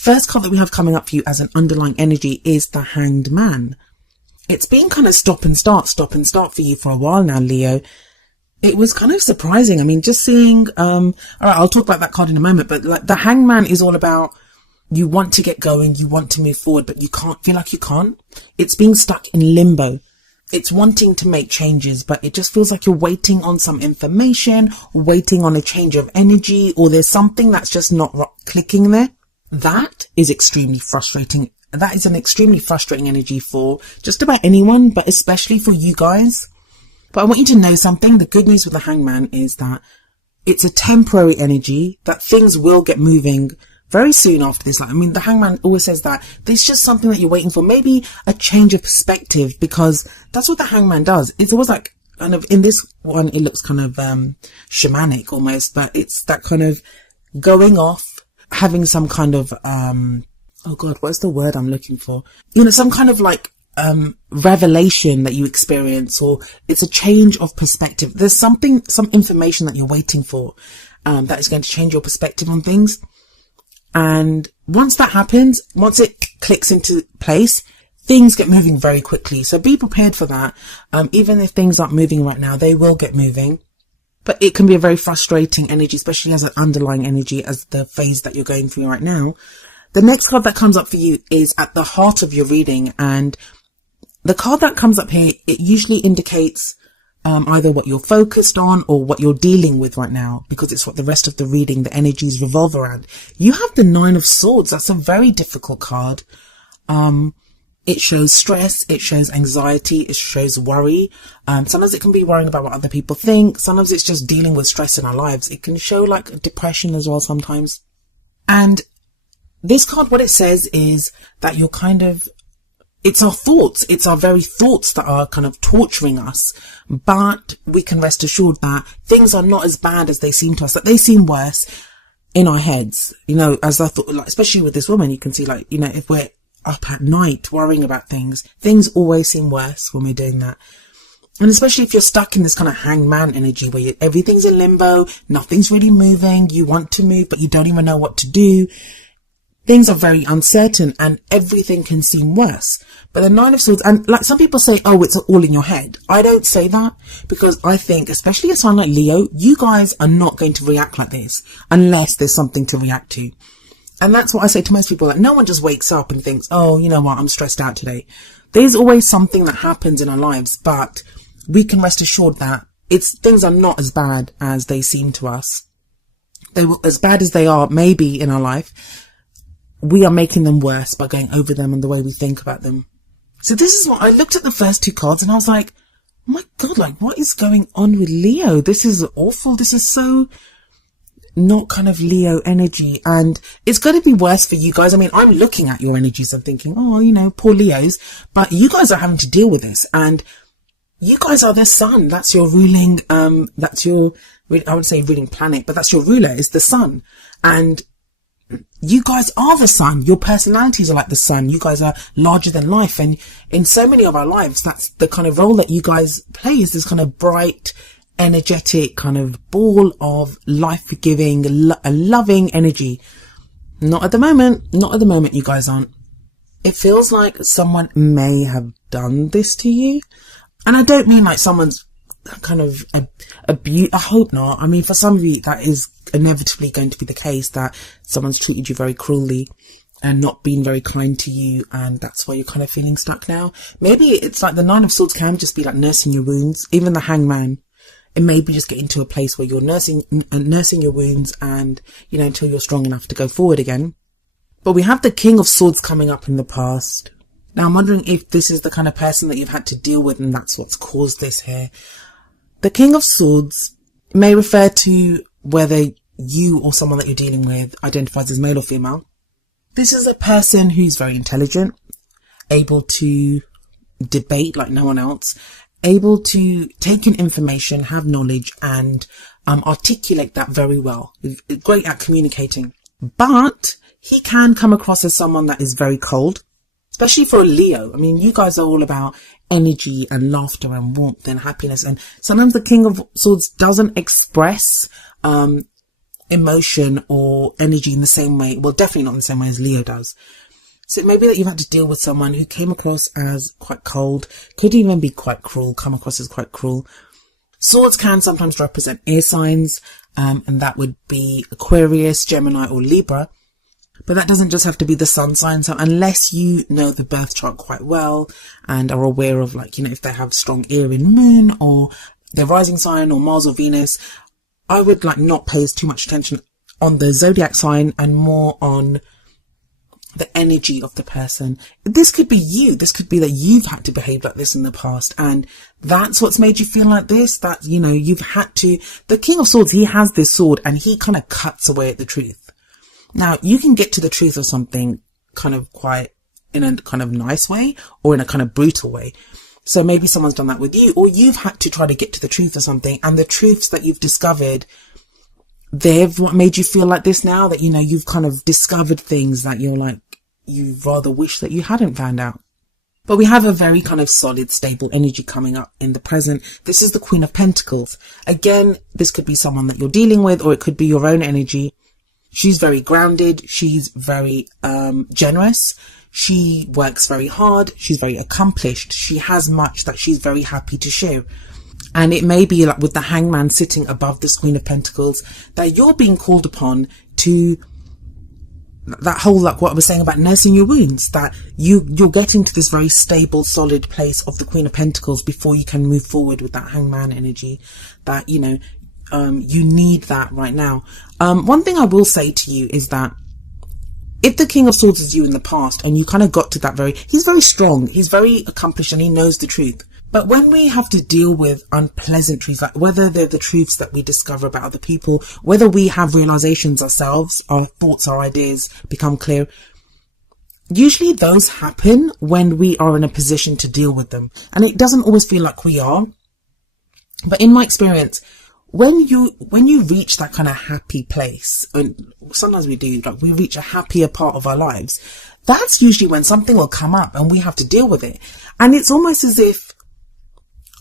First card that we have coming up for you as an underlying energy is the Hanged Man. It's been kind of stop and start for you for a while now, Leo. It was kind of surprising. I mean, just seeing, all right, I'll talk about that card in a moment, but like the Hanged Man is all about you want to get going, you want to move forward, but you can't, feel like you can't. It's being stuck in limbo. It's wanting to make changes, but it just feels like you're waiting on some information, waiting on a change of energy, or there's something that's just not clicking there. That is extremely frustrating. That is an extremely frustrating energy for just about anyone, but especially for you guys. But I want you to know something. The good news with the Hangman is that it's a temporary energy, that things will get moving very soon after this. Like, I mean, the Hangman always says that there's just something that you're waiting for, maybe a change of perspective, because that's what the Hangman does. It's always like kind of, in this one, it looks kind of shamanic almost, but it's that kind of going off, having some kind of, oh God, what's the word I'm looking for? You know, some kind of like revelation that you experience, or it's a change of perspective. There's something, some information that you're waiting for that is going to change your perspective on things. And once that happens, once it clicks into place, things get moving very quickly. So be prepared for that. Even if things aren't moving right now, they will get moving. But it can be a very frustrating energy, especially as an underlying energy, as the phase that you're going through right now. The next card that comes up for you is at the heart of your reading. And the card that comes up here, it usually indicates either what you're focused on or what you're dealing with right now, because it's what the rest of the reading, the energies revolve around. You have the Nine of Swords. That's a very difficult card. It shows stress, it shows anxiety, it shows worry. Sometimes it can be worrying about what other people think. Sometimes it's just dealing with stress in our lives. It can show like depression as well sometimes. And this card, what it says is that you're kind of, it's our thoughts, it's our very thoughts that are kind of torturing us. But we can rest assured that things are not as bad as they seem to us, that they seem worse in our heads. You know, as I thought, like, especially with this woman, you can see, like, you know, if we're up at night worrying about things always seem worse when we're doing that. And especially if you're stuck in this kind of hangman energy where everything's in limbo, nothing's really moving, you want to move, but you don't even know what to do. Things are very uncertain and everything can seem worse. But the Nine of Swords, and like some people say, oh, it's all in your head. I don't say that, because I think, especially a sign like Leo, you guys are not going to react like this unless there's something to react to. And that's what I say to most people, that no one just wakes up and thinks, oh, you know what, I'm stressed out today. There's always something that happens in our lives, but we can rest assured that things are not as bad as they seem to us. They were as bad as they are maybe in our life. We are making them worse by going over them and the way we think about them. So this is what I looked at the first two cards and I was like, oh my God, like what is going on with Leo? This is awful. This is so not kind of Leo energy, and it's going to be worse for you guys. I mean, I'm looking at your energies and thinking, oh, you know, poor Leos, but you guys are having to deal with this, and you guys are the sun. That's your ruling, that's your, I would say ruling planet, but that's your ruler, is the sun. And you guys are the sun. Your personalities are like the sun. You guys are larger than life. And in so many of our lives, that's the kind of role that you guys play, is this kind of bright, energetic kind of ball of life-giving, loving energy. Not at the moment. Not at the moment, you guys aren't. It feels like someone may have done this to you. And I don't mean like someone's kind of abuse. I hope not. I mean, for some of you, that is inevitably going to be the case, that someone's treated you very cruelly and not been very kind to you, and that's why you're kind of feeling stuck now. Maybe it's like the Nine of Swords can just be like nursing your wounds. Even the Hangman, it may be just getting to a place where you're nursing your wounds, and, you know, until you're strong enough to go forward again. But we have the King of Swords coming up in the past. Now, I'm wondering if this is the kind of person that you've had to deal with, and that's what's caused this here. The King of Swords may refer to whether you or someone that you're dealing with identifies as male or female. This is a person who's very intelligent, able to debate like no one else, able to take in information, have knowledge, and articulate that very well. Great at communicating. But he can come across as someone that is very cold, especially for a Leo. I mean, you guys are all about energy and laughter and warmth and happiness. And sometimes the King of Swords doesn't express emotion or energy in the same way. Well, definitely not in the same way as Leo does. So it may be that you've had to deal with someone who came across as quite cold, could even be quite cruel, come across as quite cruel. Swords can sometimes represent air signs, and that would be Aquarius, Gemini or Libra. But that doesn't just have to be the sun sign. So unless you know the birth chart quite well and are aware of, like, if they have strong air in moon or their rising sign or Mars or Venus, I would not pay too much attention on the zodiac sign and more on the energy of the person. This could be you. This could be that you've had to behave like this in the past, and that's what's made you feel like this, that, you've had to. The King of Swords, he has this sword and he kind of cuts away at the truth. Now, you can get to the truth of something kind of quite in a kind of nice way or in a kind of brutal way. So maybe someone's done that with you, or you've had to try to get to the truth of something, and the truths that you've discovered, they've what made you feel like this now, that, you've kind of discovered things that you're like, you rather wish that you hadn't found out. But we have a very kind of solid, stable energy coming up in the present. This is the Queen of Pentacles. Again, this could be someone that you're dealing with, or it could be your own energy. She's very grounded. She's very generous. She works very hard. She's very accomplished. She has much that she's very happy to share. And it may be like with the Hangman sitting above this Queen of Pentacles, that you're being called upon to that whole, like what I was saying about nursing your wounds, that you're getting to this very stable, solid place of the Queen of Pentacles before you can move forward with that Hangman energy, that, you need that right now. One thing I will say to you is that if the King of Swords is you in the past and you kind of got to that he's very strong, he's very accomplished, and he knows the truth. But when we have to deal with unpleasant truths, like whether they're the truths that we discover about other people, whether we have realizations ourselves, our thoughts, our ideas become clear, usually those happen when we are in a position to deal with them. And it doesn't always feel like we are. But in my experience, when you reach that kind of happy place, and sometimes we do, like we reach a happier part of our lives, that's usually when something will come up and we have to deal with it. And it's almost as if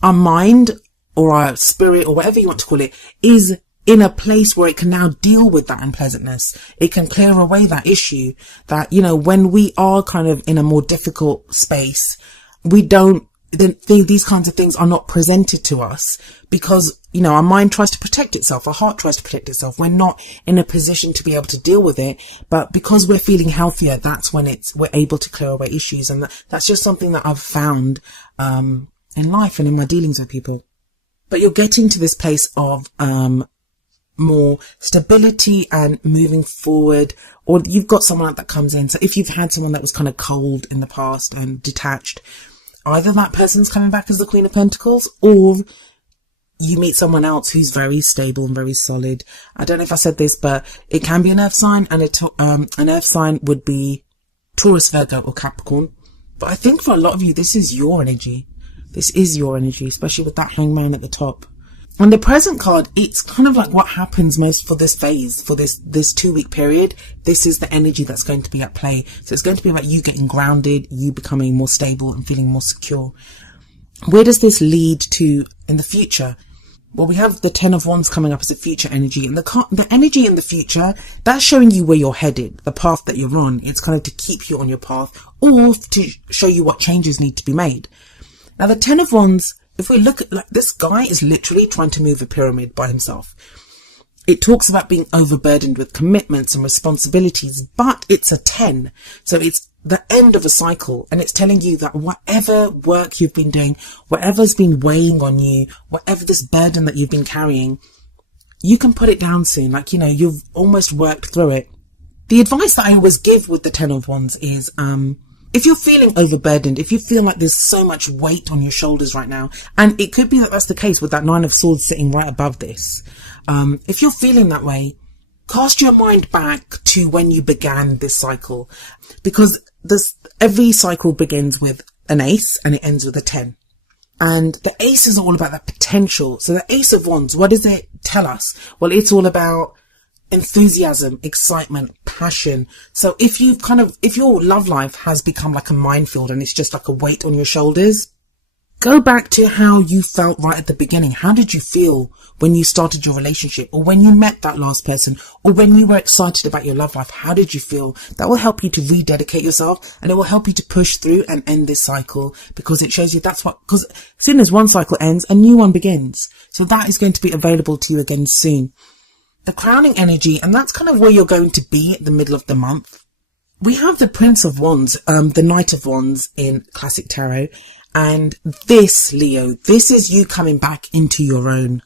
our mind or our spirit or whatever you want to call it is in a place where it can now deal with that unpleasantness. It can clear away that issue, that, when we are kind of in a more difficult space, these kinds of things are not presented to us because, our mind tries to protect itself. Our heart tries to protect itself. We're not in a position to be able to deal with it. But because we're feeling healthier, that's when we're able to clear away issues. And that's just something that I've found, in life and in my dealings with people. But you're getting to this place of, more stability and moving forward, or you've got someone that comes in. So if you've had someone that was kind of cold in the past and detached, either that person's coming back as the Queen of Pentacles, or you meet someone else who's very stable and very solid. I don't know if I said this, but it can be an earth sign, and an earth sign would be Taurus, Virgo or Capricorn. But I think for a lot of you, this is your energy. This is your energy, especially with that Hangman at the top. And the present card, it's kind of like what happens most for this phase, for this 2-week period. This is the energy that's going to be at play. So it's going to be about you getting grounded, you becoming more stable and feeling more secure. Where does this lead to in the future? Well, we have the 10 of Wands coming up as a future energy, and the energy in the future, that's showing you where you're headed, the path that you're on. It's kind of to keep you on your path, or to show you what changes need to be made. Now, the 10 of Wands, if we look at, like, this guy is literally trying to move a pyramid by himself. It talks about being overburdened with commitments and responsibilities, but it's a 10. So it's the end of a cycle, and it's telling you that whatever work you've been doing, whatever's been weighing on you, whatever this burden that you've been carrying, you can put it down soon. Like, you've almost worked through it. The advice that I always give with the 10 of Wands is, if you're feeling overburdened, if you feel like there's so much weight on your shoulders right now, and it could be that that's the case with that 9 of Swords sitting right above this. If you're feeling that way, cast your mind back to when you began this cycle, because every cycle begins with an ace and it ends with a 10. And the ace is all about that potential. So the Ace of Wands, what does it tell us? Well, it's all about enthusiasm, excitement, passion. So if your love life has become like a minefield and it's just like a weight on your shoulders, Go back to how you felt right at the beginning. How did you feel when you started your relationship, or when you met that last person, or when you were excited about your love life? How did you feel? That will help you to rededicate yourself, and it will help you to push through and end this cycle, because it shows you because as soon as one cycle ends, a new one begins. So that is going to be available to you again soon. The crowning energy, and that's kind of where you're going to be at the middle of the month. We have the Prince of Wands, the Knight of Wands in Classic Tarot. And this, Leo, this is you coming back into your own,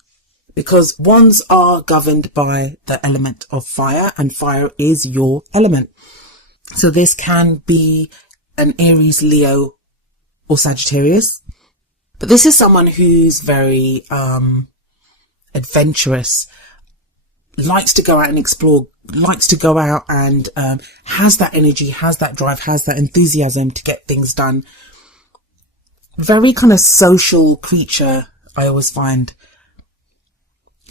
because wands are governed by the element of fire, and fire is your element. So this can be an Aries, Leo, or Sagittarius, but this is someone who's very adventurous, likes to go out and explore, likes to go out and has that energy, has that drive, has that enthusiasm to get things done. Very kind of social creature, I always find.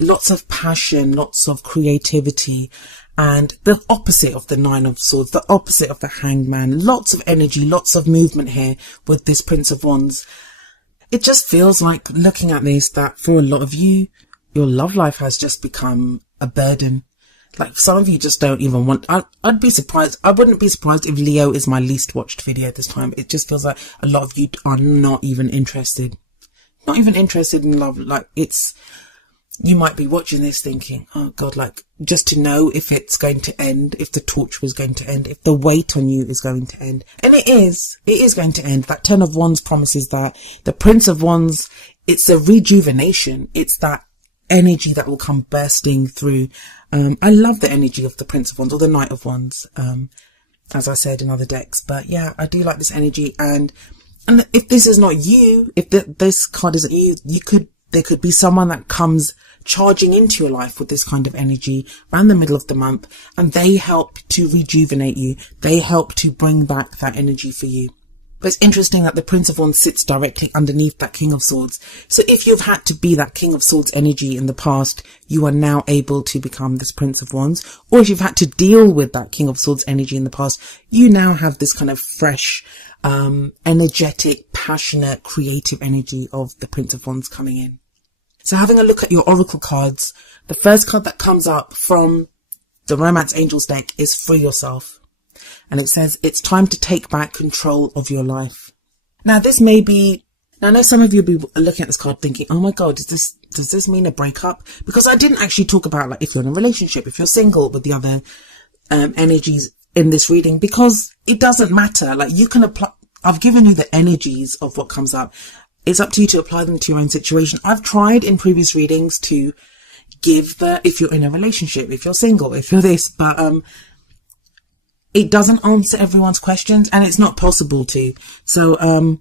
Lots of passion, lots of creativity, and the opposite of the Nine of Swords, the opposite of the Hanged Man. Lots of energy, lots of movement here with this Prince of Wands. It just feels like, looking at this, that for a lot of you, your love life has just become a burden. Like, some of you just don't even want... I'd be surprised. I wouldn't be surprised if Leo is my least watched video this time. It just feels like a lot of you are not even interested. Not even interested in love. Like, it's... You might be watching this thinking, oh God, like, just to know if it's going to end, if the torch was going to end, if the weight on you is going to end. And it is going to end. That Ten of Wands promises that. The Prince of Wands, it's a rejuvenation. It's that energy that will come bursting through. I love the energy of the Prince of Wands or the Knight of Wands, as I said in other decks. But yeah, I do like this energy. And if this is not you, if this card isn't you, there could be someone that comes charging into your life with this kind of energy around the middle of the month, and they help to rejuvenate you. They help to bring back that energy for you. But it's interesting that the Prince of Wands sits directly underneath that King of Swords. So if you've had to be that King of Swords energy in the past, you are now able to become this Prince of Wands. Or if you've had to deal with that King of Swords energy in the past, you now have this kind of fresh, energetic, passionate, creative energy of the Prince of Wands coming in. So having a look at your oracle cards, the first card that comes up from the Romance Angels deck is Free Yourself. And it says, it's time to take back control of your life. Now, this may be... Now, I know some of you will be looking at this card thinking, oh my God, does this mean a breakup? Because I didn't actually talk about, like, if you're in a relationship, if you're single, with the other energies in this reading, because it doesn't matter. Like, you can apply... I've given you the energies of what comes up. It's up to you to apply them to your own situation. I've tried in previous readings to give if you're in a relationship, if you're single, if you're this, but it doesn't answer everyone's questions, and it's not possible to. So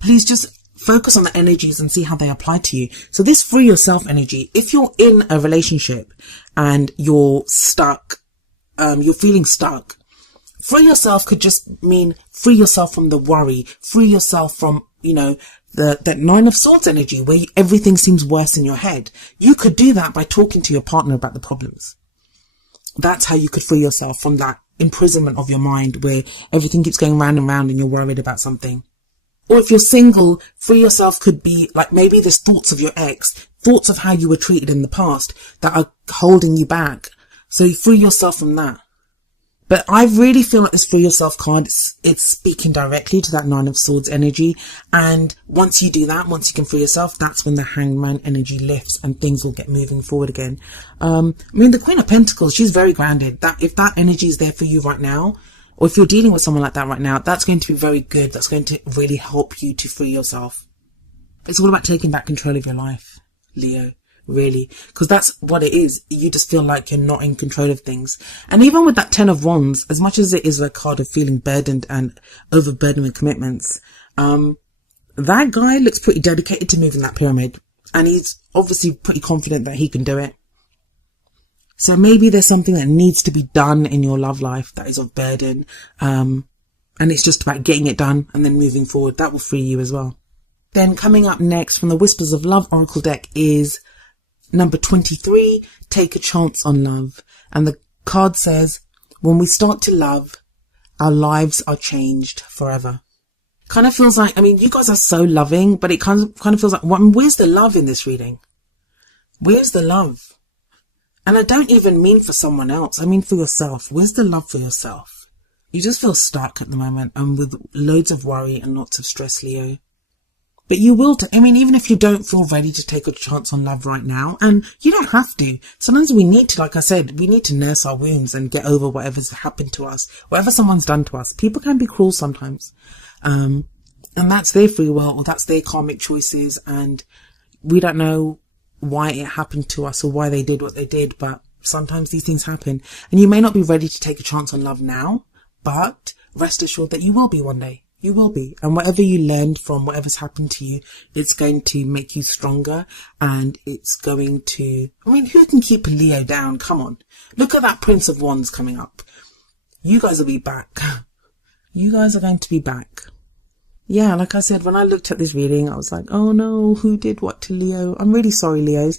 please just focus on the energies and see how they apply to you. So this Free Yourself energy, if you're in a relationship and you're stuck, you're feeling stuck, free yourself could just mean free yourself from the worry, free yourself from, that Nine of Swords energy where everything seems worse in your head. You could do that by talking to your partner about the problems. That's how you could free yourself from that imprisonment of your mind where everything keeps going round and round and you're worried about something. Or if you're single, free yourself could be like, maybe there's thoughts of your ex, thoughts of how you were treated in the past that are holding you back. So you free yourself from that. But I really feel like this Free Yourself card, it's speaking directly to that Nine of Swords energy. And once you do that, once you can free yourself, that's when the Hanged Man energy lifts and things will get moving forward again. The Queen of Pentacles, she's very grounded. That if that energy is there for you right now, or if you're dealing with someone like that right now, that's going to be very good. That's going to really help you to free yourself. It's all about taking back control of your life, Leo. Really, because that's what it is. You just feel like you're not in control of things. And even with that Ten of Wands, as much as it is a card of feeling burdened and overburdened with commitments, that guy looks pretty dedicated to moving that pyramid, and he's obviously pretty confident that he can do it. So maybe there's something that needs to be done in your love life that is of burden, and it's just about getting it done and then moving forward. That will free you as well. Then coming up next from the Whispers of Love Oracle deck is number 23, Take a Chance on Love. And the card says, when we start to love, our lives are changed forever. kind of feels like, I mean, you guys are so loving, but it kind of feels like, where's the love in this reading? Where's the love? And I don't even mean for someone else. I mean for yourself. Where's the love for yourself? You just feel stuck at the moment and with loads of worry and lots of stress, Leo. But you will, I mean, even if you don't feel ready to take a chance on love right now, and you don't have to. Sometimes we need to, like I said, we need to nurse our wounds and get over whatever's happened to us, whatever someone's done to us. People can be cruel sometimes. And that's their free will, or that's their karmic choices. And we don't know why it happened to us or why they did what they did. But sometimes these things happen, and you may not be ready to take a chance on love now, but rest assured that you will be one day. You will be. And whatever you learned from whatever's happened to you, it's going to make you stronger, and it's going to, I mean, who can keep a Leo down? Come on. Look at that Prince of Wands coming up. You guys will be back. You guys are going to be back. Yeah, like I said, when I looked at this reading, I was like, oh no, who did what to Leo? I'm really sorry, Leos.